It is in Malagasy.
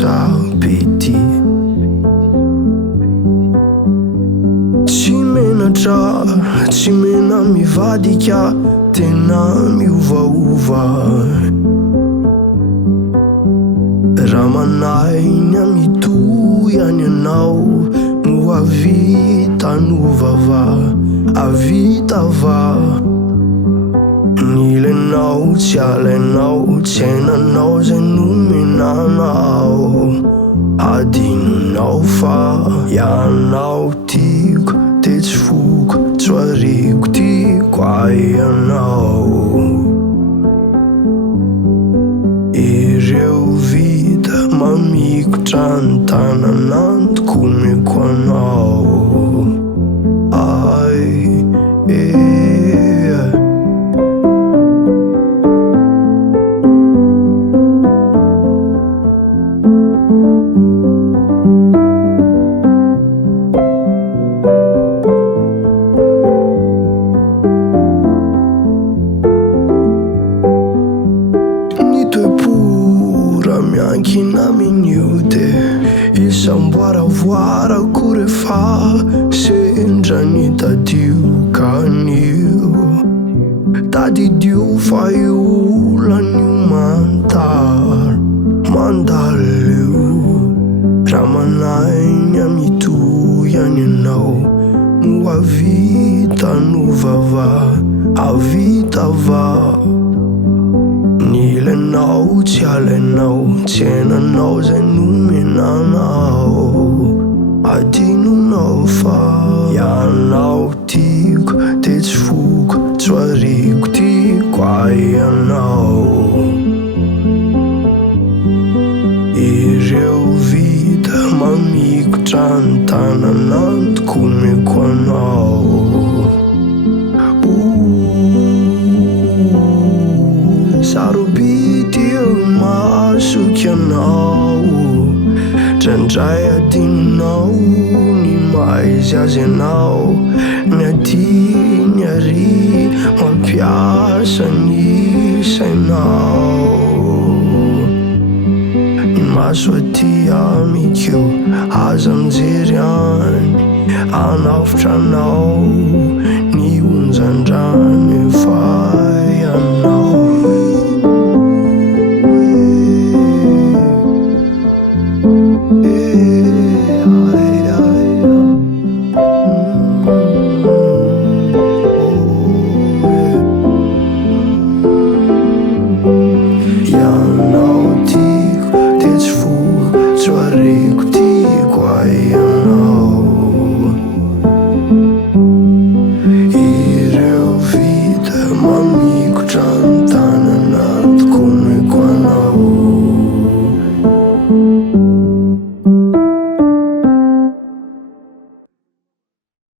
be ty. Tsy menatra, tsy mena mivadika, tena miovaova. Raha manainy amitoy any anao no avita novava, avita va. Ny ilainao tsy alainao, tsy hainanao zay nomenanao. Adinonao fa ianao tiako, de tsy foko, tsy ariko tiako aianao. Ireo vida mamikotra ny tananantoko meko anao. Miankina amin'io de isamboaravoarako rehefa sendra ny tadioka an'io. Tadidio fa io olan'io mandalo io. Raha manainy amitoy any anao no avita novava, avita va. Ny ilainao tsy alainao, tsy hainanao zay nomenanao. Adinonao fa ianao tiako, de tsy foko, tsy ariko tiako aianao. Ireo vida mamikotra ny tananantoko meko anao. Sarobity eo masoky anao, ndraindray adinonao ny maizy azy anao. Ny ady ny ary mampiasa ny sainao. Ny maso aty amikeo aza mijery any, anavitra anao ny onjan-drano efa ianao. Yeah.